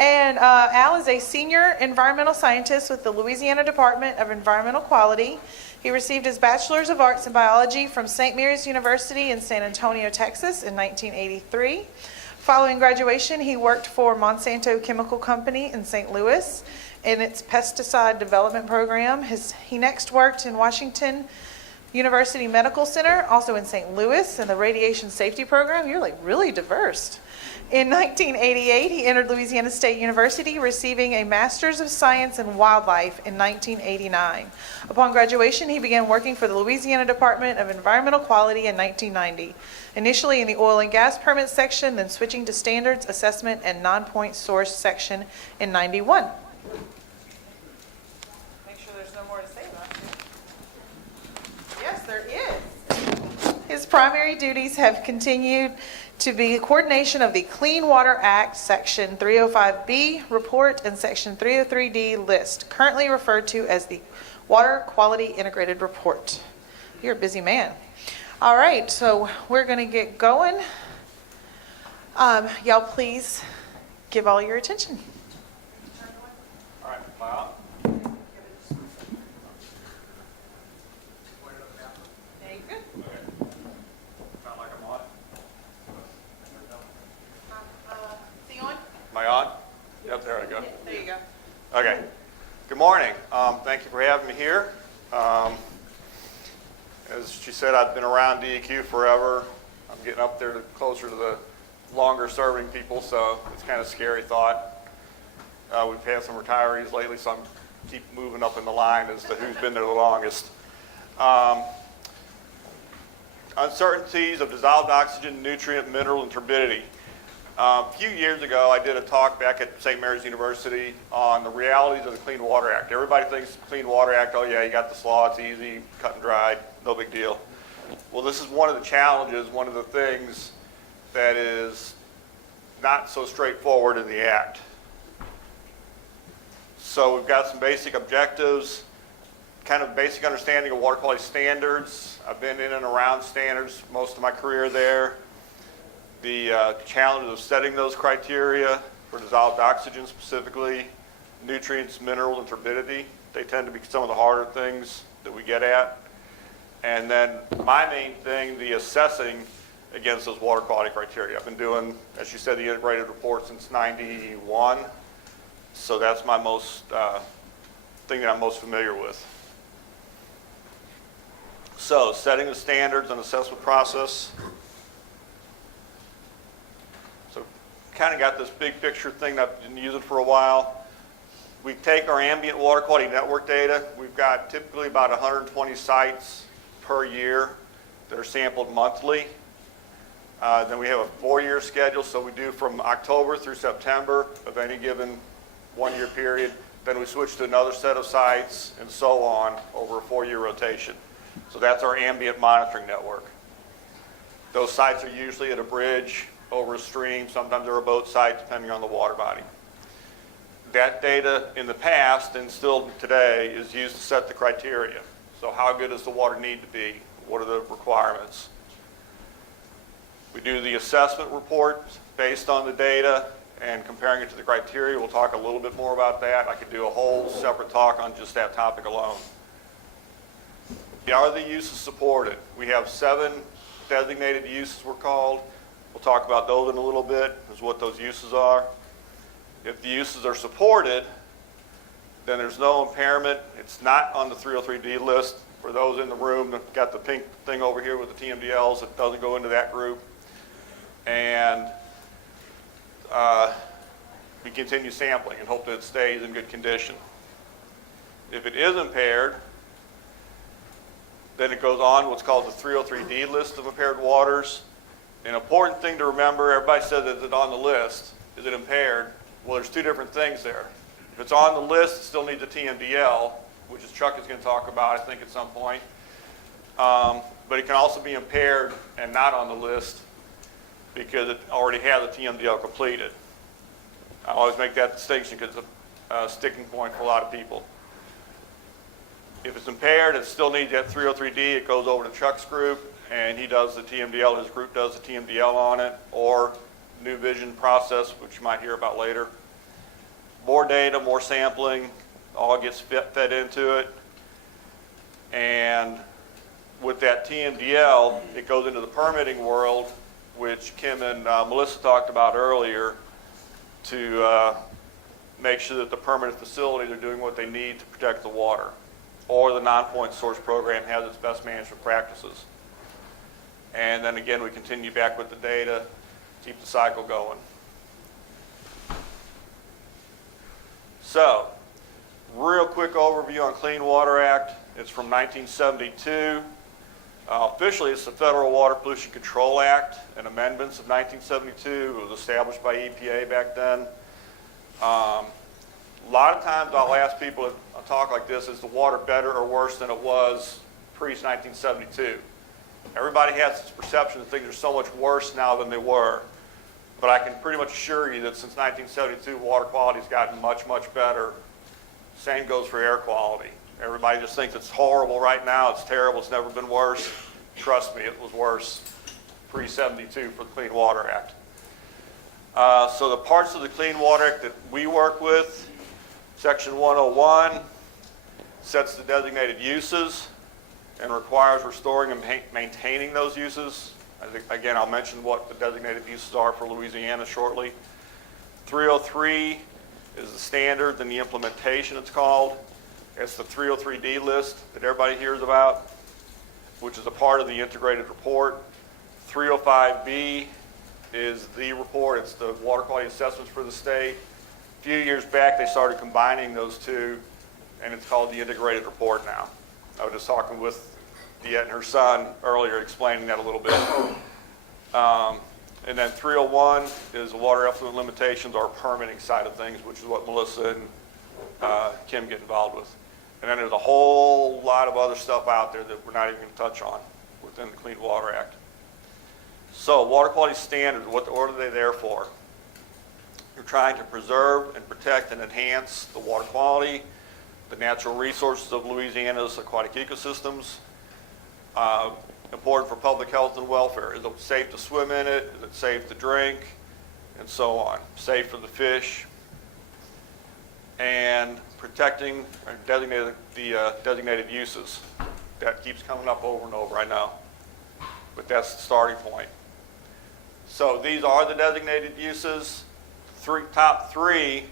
And Al is a senior environmental scientist with the Louisiana Department of Environmental Quality. He received his Bachelor's of Arts in Biology from St. Mary's University in San Antonio, Texas in 1983. Following graduation, he worked for Monsanto Chemical Company in St. Louis in its pesticide development program. He next worked in Washington University Medical Center, also in St. Louis, in the radiation safety program. You're like really diverse. In 1988, he entered Louisiana State University, receiving a Master's of Science in Wildlife in 1989. Upon graduation, he began working for the Louisiana Department of Environmental Quality in 1990, initially in the oil and gas permit section, then switching to standards, assessment, and non-point source section in 91. Make sure there's no more to say about you. Yes, there is. His primary duties have continued to be coordination of the Clean Water Act Section 305B report and Section 303D list, currently referred to as the Water Quality Integrated Report. You're a busy man. All right, so we're going to get going. Y'all please give all your attention. All right, Bob. There you go. Okay. Sound like I'm on? Is he on? Am I on? Yep, there I go. There you go. Okay. Good morning. Thank you for having me here. As she said, I've been around DEQ forever. I'm getting up there closer to the longer serving people, so it's kind of a scary thought. We've had some retirees lately, so I'm keep moving up in the line as to who's been there the longest. Uncertainties of dissolved oxygen, nutrient, mineral, and turbidity. A few years ago, I did a talk back at St. Mary's University on the realities of the Clean Water Act. Everybody thinks the Clean Water Act, oh yeah, you got the slaw, it's easy, cut and dried, no big deal. Well, this is one of the challenges, one of the things that is not so straightforward in the Act. So we've got some basic objectives, kind of basic understanding of water quality standards. I've been in and around standards most of my career there. The challenges of setting those criteria for dissolved oxygen specifically, nutrients, minerals, and turbidity. They tend to be some of the harder things that we get at. And then my main thing, the assessing against those water quality criteria. I've been doing, as you said, the integrated report since '91. So that's my most thing that I'm most familiar with. So setting the standards and assessment process. So kind of got this big picture thing that I've been using for a while. We take our ambient water quality network data. We've got typically about 120 sites per year that are sampled monthly. Then we have a 4-year schedule, so we do from October through September of any given 1-year period. Then we switch to another set of sites and so on over a 4-year rotation. So that's our ambient monitoring network. Those sites are usually at a bridge, over a stream, sometimes they're a boat site, depending on the water body. That data in the past and still today is used to set the criteria. So how good does the water need to be? What are the requirements? We do the assessment report based on the data and comparing it to the criteria. We'll talk a little bit more about that. I could do a whole separate talk on just that topic alone. Are the uses supported? We have 7 designated uses, we're called. We'll talk about those in a little bit, as what those uses are. If the uses are supported, then there's no impairment. It's not on the 303D list. For those in the room, I've got the pink thing over here with the TMDLs. It doesn't go into that group. And we continue sampling and hope that it stays in good condition. If it is impaired, then it goes on what's called the 303D list of impaired waters. An important thing to remember, everybody says, is it on the list? Is it impaired? Well, there's 2 different things there. If it's on the list, it still needs a TMDL, which is Chuck is going to talk about, I think, at some point. But it can also be impaired and not on the list because it already has a TMDL completed. I always make that distinction because it's a sticking point for a lot of people. If it's impaired, it still needs that 303D. It goes over to Chuck's group, and he does the TMDL. His group does the TMDL on it, or New Vision process, which you might hear about later. more data, more sampling, all gets fed into it. And with that TMDL, it goes into the permitting world, which Kim and Melissa talked about earlier, to make sure that the permitted facilities are doing what they need to protect the water, or the non-point source program has its best management practices. And then again, we continue back with the data, keep the cycle going. So, real quick overview on Clean Water Act. It's from 1972. Officially, it's the Federal Water Pollution Control Act and amendments of 1972. It was established by EPA back then. A lot of times I'll ask people in a talk like this, is the water better or worse than it was pre-1972? Everybody has this perception that things are so much worse now than they were. But I can pretty much assure you that since 1972, water quality has gotten much, much better. Same goes for air quality. Everybody just thinks it's horrible right now. It's terrible. It's never been worse. Trust me, it was worse pre-72 for the Clean Water Act. So the parts of the Clean Water Act that we work with, Section 101 sets the designated uses and requires restoring and maintaining those uses. Again, I'll mention what the designated uses are for Louisiana shortly. 303 is the standard and the implementation, it's called. It's the 303D list that everybody hears about, which is a part of the integrated report. 305B is the report. It's the water quality assessments for the state. A few years back, they started combining those two, and it's called the integrated report now. I was just talking with DeEtte and her son earlier, explaining that a little bit. And then 301 is the water effluent limitations, or permitting side of things, which is what Melissa and Kim get involved with. And then there's a whole lot of other stuff out there that we're not even going to touch on within the Clean Water Act. So water quality standards, what are they there for? You're trying to preserve and protect and enhance the water quality, the natural resources of Louisiana's aquatic ecosystems. Important for public health and welfare. Is it safe to swim in it? Is it safe to drink? And so on. Safe for the fish. And protecting or designated, the designated uses. That keeps coming up over and over, I know. But that's the starting point. So these are the designated uses. Top three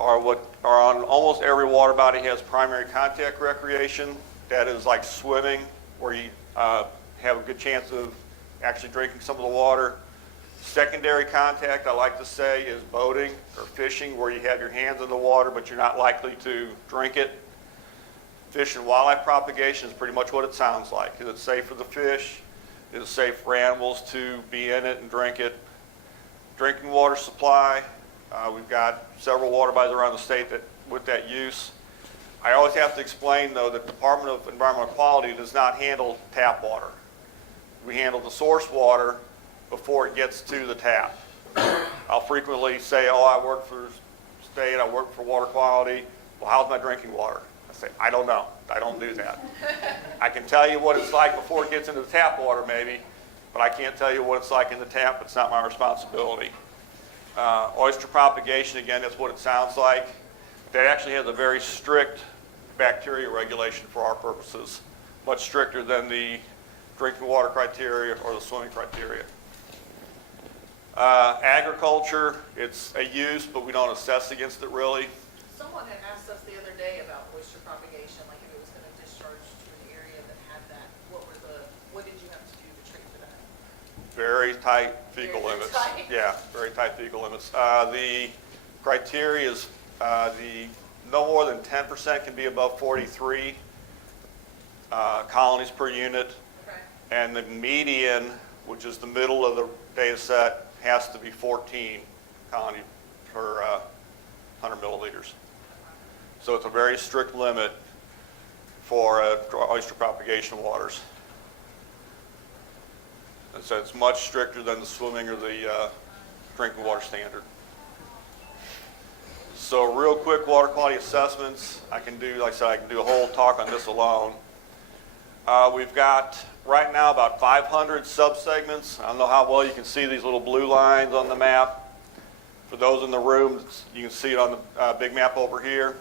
are what are on almost every water body has primary contact recreation. That is like swimming, where you have a good chance of actually drinking some of the water. Secondary contact, I like to say, is boating or fishing, where you have your hands in the water, but you're not likely to drink it. Fish and wildlife propagation is pretty much what it sounds like. Is it safe for the fish? Is it safe for animals to be in it and drink it? Drinking water supply. We've got several water bodies around the state that with that use. I always have to explain, though, that the Department of Environmental Quality does not handle tap water. We handle the source water before it gets to the tap. I'll frequently say, oh, I work for state, I work for water quality. Well, how's my drinking water? I say, I don't know. I don't do that. I can tell you what it's like before it gets into the tap water, maybe, but I can't tell you what it's like in the tap. It's not my responsibility. Oyster propagation, again, that's what it sounds like. That actually has a very strict bacteria regulation for our purposes, much stricter than the drinking water criteria or the swimming criteria. Agriculture, it's a use, but we don't assess against it really. Someone had asked us the other day about oyster propagation, like if it was going to discharge to an area that had that. What did you have to do to treat for that? Very tight fecal Very limits. tight. Yeah, very tight fecal limits. The criteria is no more than 10% can be above 43 colonies per unit. Okay. And the median, which is the middle of the data set, has to be 14 colony per 100 milliliters. So it's a very strict limit for oyster propagation waters. And so it's much stricter than the swimming or the drinking water standard. So real quick water quality assessments. I can do, like I said, I can do a whole talk on this alone. We've got right now about 500 subsegments. I don't know how well you can see these little blue lines on the map. For those in the room, you can see it on the big map over here.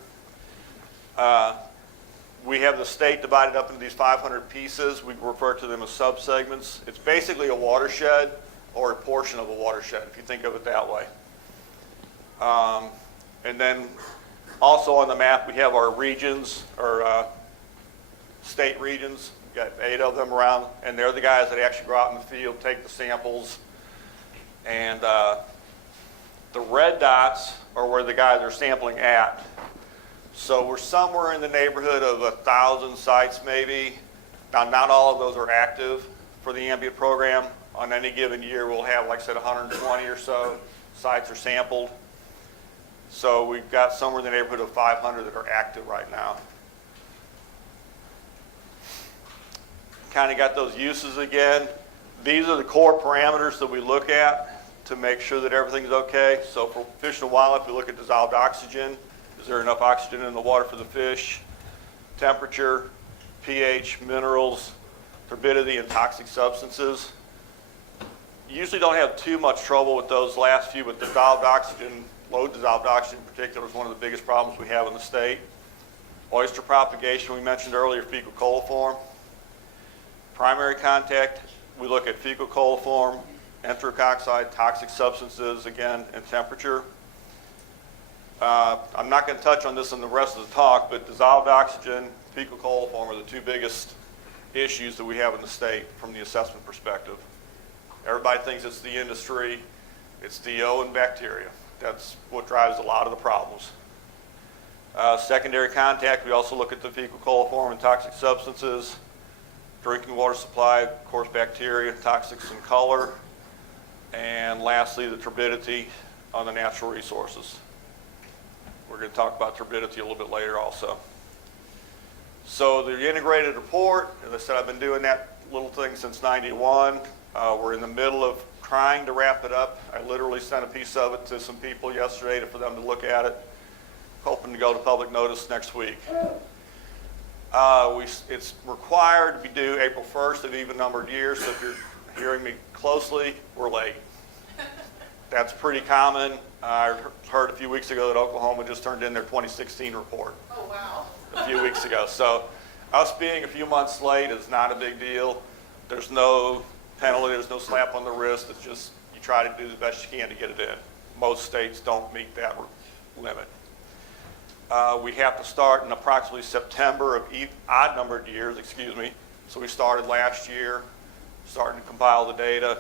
We have the state divided up into these 500 pieces. We refer to them as subsegments. It's basically a watershed or a portion of a watershed, if you think of it that way. And then also on the map, we have our regions, or state regions. We've got 8 of them around, and they're the guys that actually go out in the field, take the samples. And the red dots are where the guys are sampling at. So we're somewhere in the neighborhood of 1,000 sites maybe. Now, not all of those are active for the ambient program. On any given year, we'll have, like I said, 120 or so sites are sampled. So we've got somewhere in the neighborhood of 500 that are active right now. Kind of got those uses again. These are the core parameters that we look at to make sure that everything's okay. So for fish and wildlife, we look at dissolved oxygen. Is there enough oxygen in the water for the fish? Temperature, pH, minerals, turbidity, and toxic substances. You usually don't have too much trouble with those last few, but dissolved oxygen, low dissolved oxygen in particular, is one of the biggest problems we have in the state. Oyster propagation, we mentioned earlier, fecal coliform. Primary contact, we look at fecal coliform, enteric oxide, toxic substances, again, and temperature. I'm not going to touch on this in the rest of the talk, but dissolved oxygen, fecal coliform are the 2 biggest issues that we have in the state from the assessment perspective. Everybody thinks it's the industry, it's DO and bacteria. That's what drives a lot of the problems. Secondary contact, we also look at the fecal coliform and toxic substances. Drinking water supply, of course, bacteria, toxics, and color. And lastly, the turbidity on the natural resources. We're going to talk about turbidity a little bit later also. So the integrated report, as I said, I've been doing that little thing since '91. We're in the middle of trying to wrap it up. I literally sent a piece of it to some people yesterday for them to look at it. Hoping to go to public notice next week. It's required to be due April 1st of even numbered years, so if you're hearing me closely, we're late. That's pretty common. I heard a few weeks ago that Oklahoma just turned in their 2016 report. Oh, wow. A few weeks ago. So us being a few months late is not a big deal. There's no penalty, there's no slap on the wrist. It's just you try to do the best you can to get it in. Most states don't meet that limit. We have to start in approximately September of odd numbered years, So we started last year, starting to compile the data.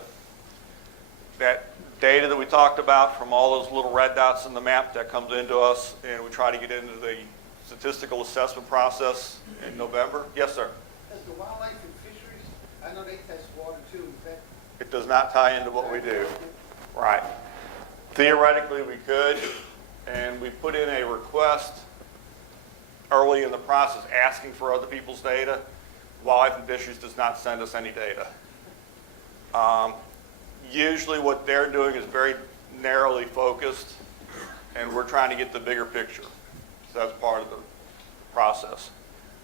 That data that we talked about from all those little red dots in the map, that comes into us, and we try to get into the statistical assessment process in November. Yes, sir? Does the wildlife and fisheries, I know they test water too, is that? It does not tie into what we do. Right. Theoretically, we could, and we put in a request early in the process asking for other people's data. Wildlife and Fisheries does not send us any data. Usually what they're doing is very narrowly focused, and we're trying to get the bigger picture. So that's part of the process.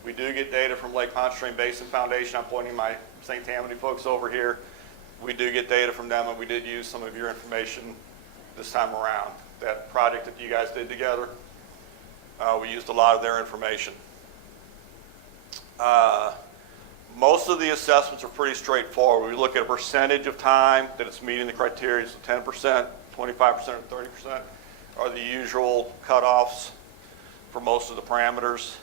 We do get data from Lake Pontchartrain Basin Foundation. I'm pointing my St. Tammany folks over here. We do get data from them, and we did use some of your information this time around. That project that you guys did together, we used a lot of their information. Most of the assessments are pretty straightforward. We look at a percentage of time that it's meeting the criteria, so 10%, 25%, and 30% are the usual cutoffs for most of the parameters.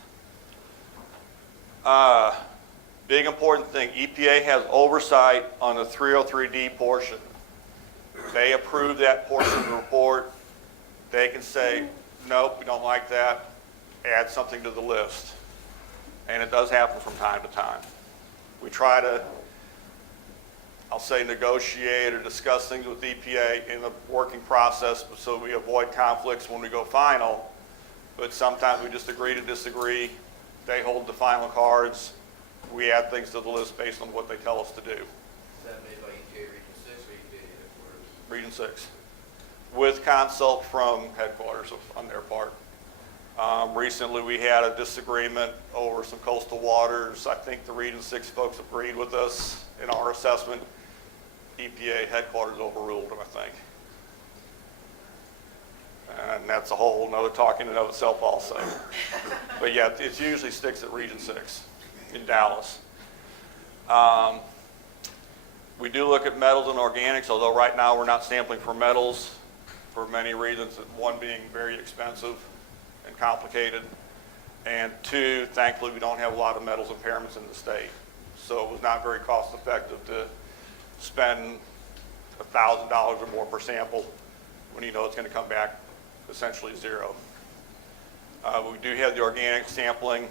Big important thing, EPA has oversight on the 303D portion. They approve that portion of the report. They can say, nope, we don't like that, add something to the list. And it does happen from time to time. We try to, I'll say, negotiate or discuss things with EPA in the working process so we avoid conflicts when we go final. But sometimes we just agree to disagree. They hold the final cards. We add things to the list based on what they tell us to do. Is that made by EPA Region 6 or EPA headquarters? Region 6. With consult from headquarters on their part. Recently we had a disagreement over some coastal waters. I think the Region 6 folks agreed with us in our assessment. EPA headquarters overruled them, I think. that's a whole nother talk in and of itself also. But yeah, it usually sticks at Region 6 in Dallas. We do look at metals and organics, although right now we're not sampling for metals for many reasons, one being very expensive and complicated, and two, thankfully we don't have a lot of metals impairments in the state. So it was not very cost effective to spend $1,000 or more per sample when you know it's going to come back essentially zero. We do have the organic sampling.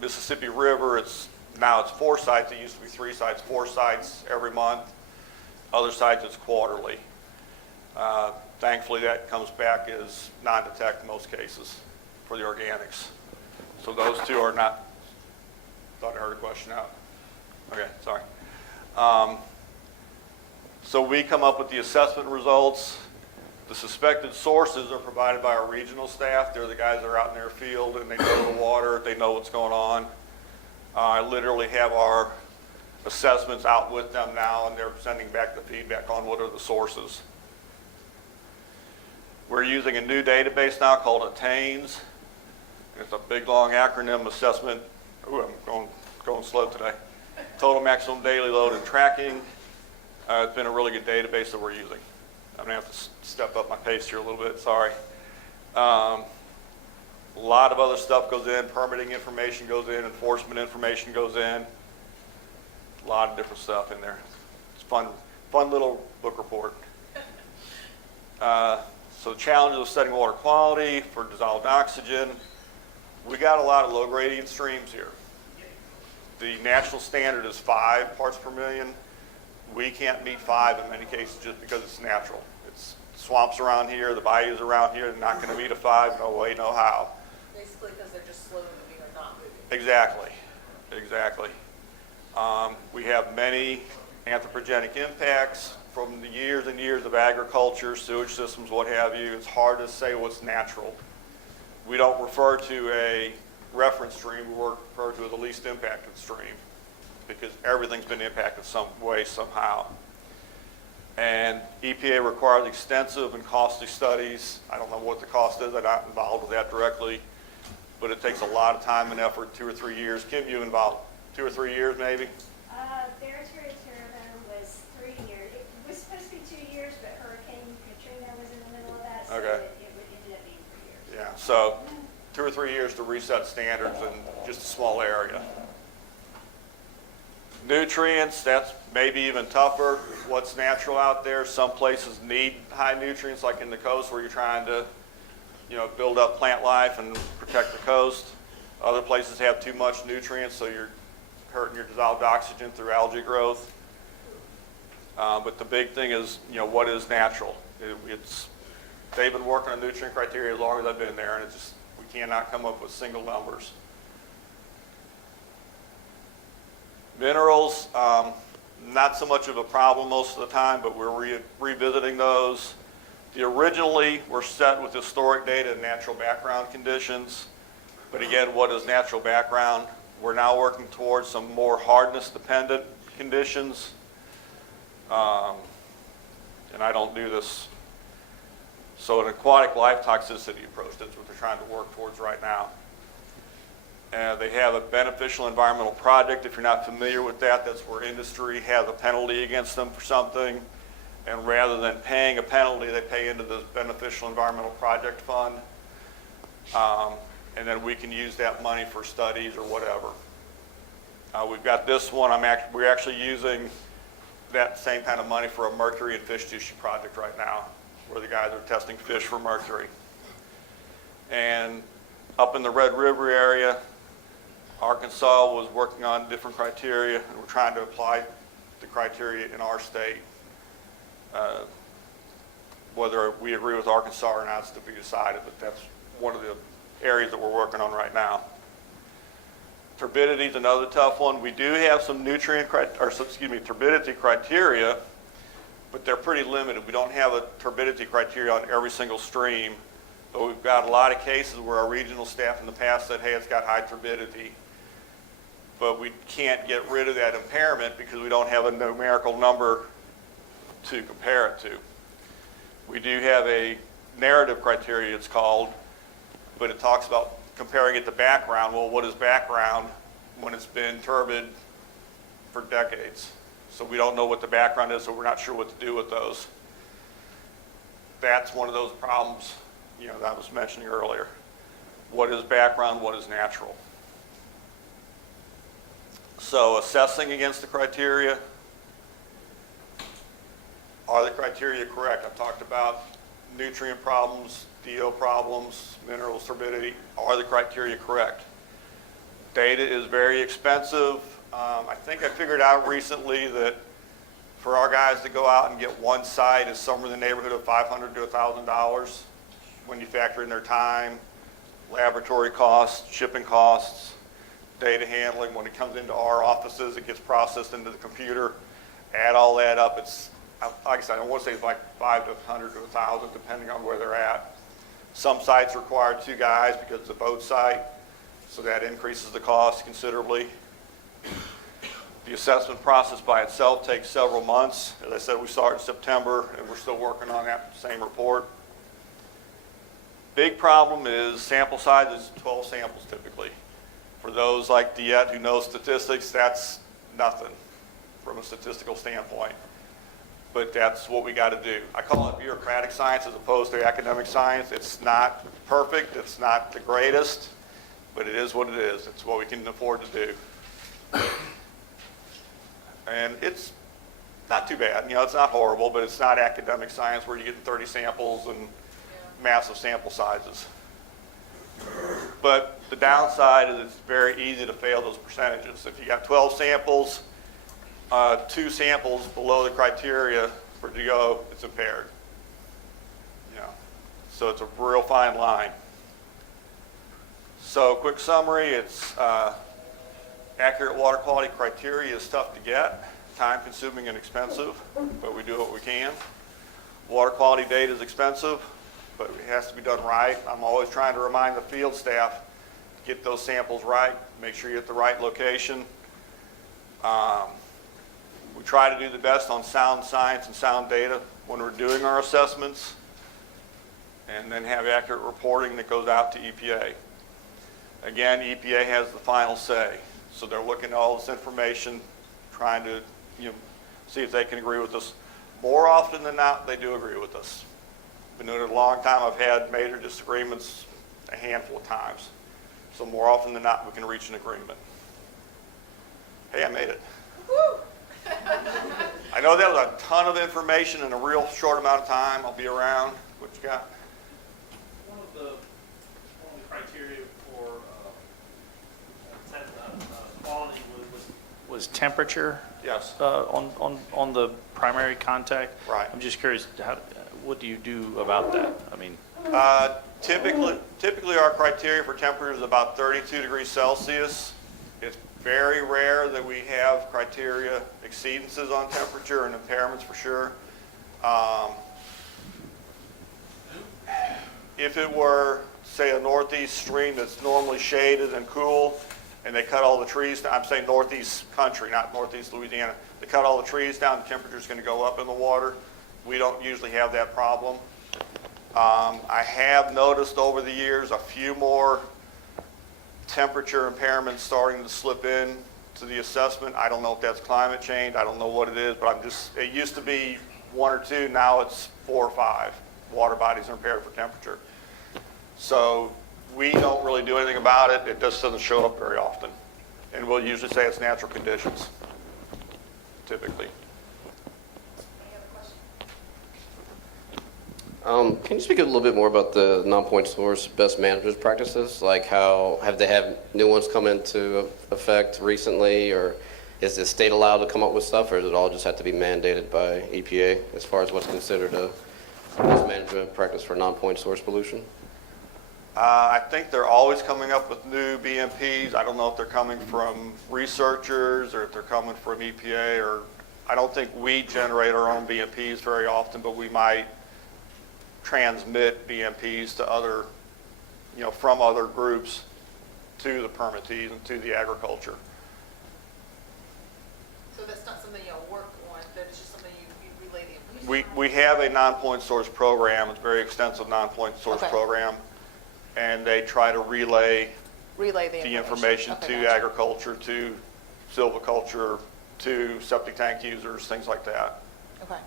Mississippi River, now it's 4 sites. It used to be 3 sites, 4 sites every month. Other sites it's quarterly. Thankfully that comes back as non-detect in most cases for the organics. So those two are not, thought I heard a question out. Okay, sorry. So we come up with the assessment results. The suspected sources are provided by our regional staff. They're the guys that are out in their field and they know the water, they know what's going on. I literally have our assessments out with them now and they're sending back the feedback on what are the sources. We're using a new database now called ATTAINS. It's a big long acronym, assessment. Ooh, I'm going slow today. Total maximum daily load and tracking. It's been a really good database that we're using. I'm gonna have to step up my pace here a little bit, sorry. A lot of other stuff goes in, permitting information goes in, enforcement information goes in. A lot of different stuff in there. It's fun little book report. So the challenges of studying water quality for dissolved oxygen. We got a lot of low gradient streams here. The national standard is 5 parts per million. We can't meet 5 in many cases just because it's natural. It's swamps around here, the bayous around here, they're not going to meet a 5, no way, no how. Basically because they're just slow moving or not moving. Exactly. We have many anthropogenic impacts from the years and years of agriculture, sewage systems, what have you. It's hard to say what's natural. We don't refer to a reference stream, we refer to it as the least impacted stream because everything's been impacted some way, somehow. And EPA requires extensive and costly studies. I don't know what the cost is, I'm not involved with that directly, but it takes a lot of time and effort, 2 or 3 years. Kim, you involved 2 or 3 years maybe? Barataria Caravan was 3 years. It was supposed to be 2 years, but Hurricane Katrina was in the middle of that, so Okay. it ended up being 3 years. Yeah, so 2 or 3 years to reset standards in just a small area. Nutrients, that's maybe even tougher. What's natural out there? Some places need high nutrients, like in the coast where you're trying to, build up plant life and protect the coast. Other places have too much nutrients, so you're hurting your dissolved oxygen through algae growth. But the big thing is, what is natural? They've been working on nutrient criteria as long as I've been there, and we cannot come up with single numbers. Minerals, not so much of a problem most of the time, but we're revisiting those. The originally were set with historic data and natural background conditions. But again, what is natural background? We're now working towards some more hardness-dependent conditions. And I don't do this. So an aquatic life toxicity approach, that's what they're trying to work towards right now. They have a beneficial environmental project. If you're not familiar with that, that's where industry has a penalty against them for something. And rather than paying a penalty, they pay into the beneficial environmental project fund. And then we can use that money for studies or whatever. We've got this one. We're actually using that same kind of money for a mercury and fish tissue project right now, where the guys are testing fish for mercury. And up in the Red River area, Arkansas was working on different criteria, and we're trying to apply the criteria in our state. Whether we agree with Arkansas or not is to be decided, but that's one of the areas that we're working on right now. Turbidity is another tough one. We do have some turbidity criteria, but they're pretty limited. We don't have a turbidity criteria on every single stream, but we've got a lot of cases where our regional staff in the past said, hey, it's got high turbidity, but we can't get rid of that impairment because we don't have a numerical number to compare it to. We do have a narrative criteria, it's called, but it talks about comparing it to background. Well, what is background when it's been turbid for decades? So we don't know what the background is, so we're not sure what to do with those. That's one of those problems, that I was mentioning earlier. What is background, what is natural? So assessing against the criteria, are the criteria correct? I've talked about nutrient problems, DO problems, mineral turbidity. Are the criteria correct? Data is very expensive. I think I figured out recently that for our guys to go out and get one site is somewhere in the neighborhood of $500 to $1,000 when you factor in their time, laboratory costs, shipping costs, data handling. When it comes into our offices, it gets processed into the computer. Add all that up, it's, like I said, I want to say it's like $500 to $100 to $1,000 depending on where they're at. Some sites require 2 guys because it's a boat site, so that increases the cost considerably. The assessment process by itself takes several months. As I said, we started in September and we're still working on that same report. Big problem is sample size is 12 samples typically. For those like DEQ who know statistics, that's nothing from a statistical standpoint. But that's what we got to do. I call it bureaucratic science as opposed to academic science. It's not perfect, it's not the greatest, but it is what it is. It's what we can afford to do. And it's not too bad. It's not horrible, but it's not academic science where you're getting 30 samples and massive sample sizes. But the downside is it's very easy to fail those percentages. If you got 12 samples, 2 samples below the criteria for DO, it's impaired. So it's a real fine line. So quick summary, it's accurate water quality criteria is tough to get, time consuming and expensive, but we do what we can. Water quality data is expensive, but it has to be done right. I'm always trying to remind the field staff to get those samples right, make sure you're at the right location. We try to do the best on sound science and sound data when we're doing our assessments, and then have accurate reporting that goes out to EPA. Again, EPA has the final say, so they're looking at all this information, trying to see if they can agree with us. More often than not, they do agree with us. Been doing it a long time. I've had major disagreements a handful of times. So more often than not, we can reach an agreement. Hey, I made it. I know that was a ton of information in a real short amount of time. I'll be around. What you got? One of the criteria for quality was temperature. Yes. On the primary contact. Right. I'm just curious, what do you do about that? I mean, Typically our criteria for temperature is about 32 degrees Celsius. It's very rare that we have criteria exceedances on temperature and impairments for sure. If it were, say, a northeast stream that's normally shaded and cool, and they cut all the trees down, I'm saying northeast country, not northeast Louisiana, they cut all the trees down, the temperature's going to go up in the water. We don't usually have that problem. I have noticed over the years a few more temperature impairments starting to slip in to the assessment. I don't know if that's climate change. I don't know what it is, but it used to be 1 or 2, now it's 4 or 5 water bodies are impaired for temperature. So we don't really do anything about it. It just doesn't show up very often. And we'll usually say it's natural conditions, typically. Any other questions? Can you speak a little bit more about the non-point source best management practices? Like how have they had new ones come into effect recently, or is the state allowed to come up with stuff, or does it all just have to be mandated by EPA as far as what's considered a best management practice for non-point source pollution? I think they're always coming up with new BMPs. I don't know if they're coming from researchers or if they're coming from EPA, or I don't think we generate our own BMPs very often, but we might transmit BMPs to other, from other groups to the permittees and to the agriculture. So that's not something y'all work on, that it's just something you relay the information? We have a non-point source program, it's a very extensive non-point source Okay. program, and they try to relay Relay the information Okay, to gotcha. agriculture, to silviculture, to septic tank users, things like that. Okay.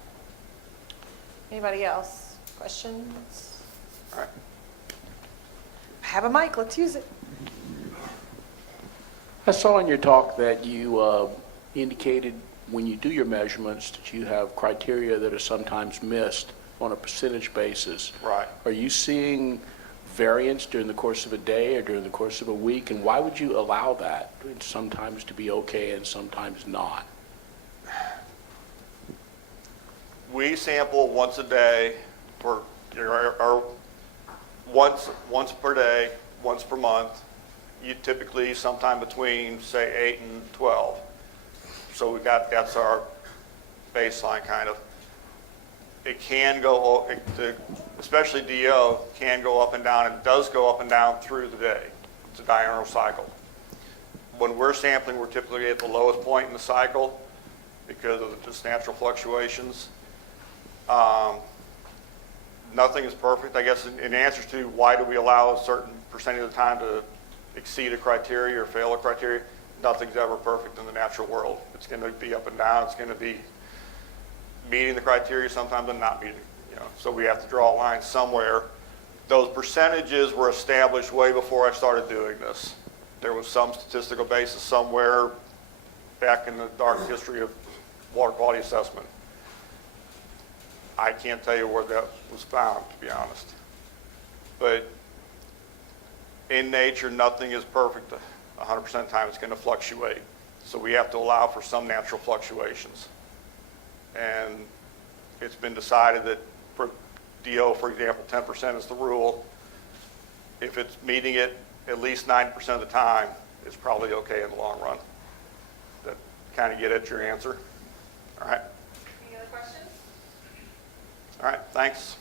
Anybody else? Questions? All right. Have a mic, let's use it. I saw in your talk that you indicated when you do your measurements that you have criteria that are sometimes missed on a percentage basis. Right. Are you seeing variance during the course of a day or during the course of a week? And why would you allow that sometimes to be okay and sometimes not? We sample once a day for, or once per day, once per month. You typically sometime between, say, 8 and 12. So that's our baseline kind of. It can go, especially DO, can go up and down, and does go up and down through the day. It's a diurnal cycle. When we're sampling, we're typically at the lowest point in the cycle because of just natural fluctuations. Nothing is perfect. I guess in answer to why do we allow a certain percentage of the time to exceed a criteria or fail a criteria, nothing's ever perfect in the natural world. It's going to be up and down. It's going to be meeting the criteria sometimes and not meeting, so we have to draw a line somewhere. Those percentages were established way before I started doing this. There was some statistical basis somewhere back in the dark history of water quality assessment. I can't tell you where that was found, to be honest. But in nature, nothing is perfect 100% of the time. It's going to fluctuate. So we have to allow for some natural fluctuations. And it's been decided that for DO, for example, 10% is the rule. If it's meeting it at least 90% of the time, it's probably okay in the long run. That kind of get at your answer. All right. Any other questions? All right, thanks.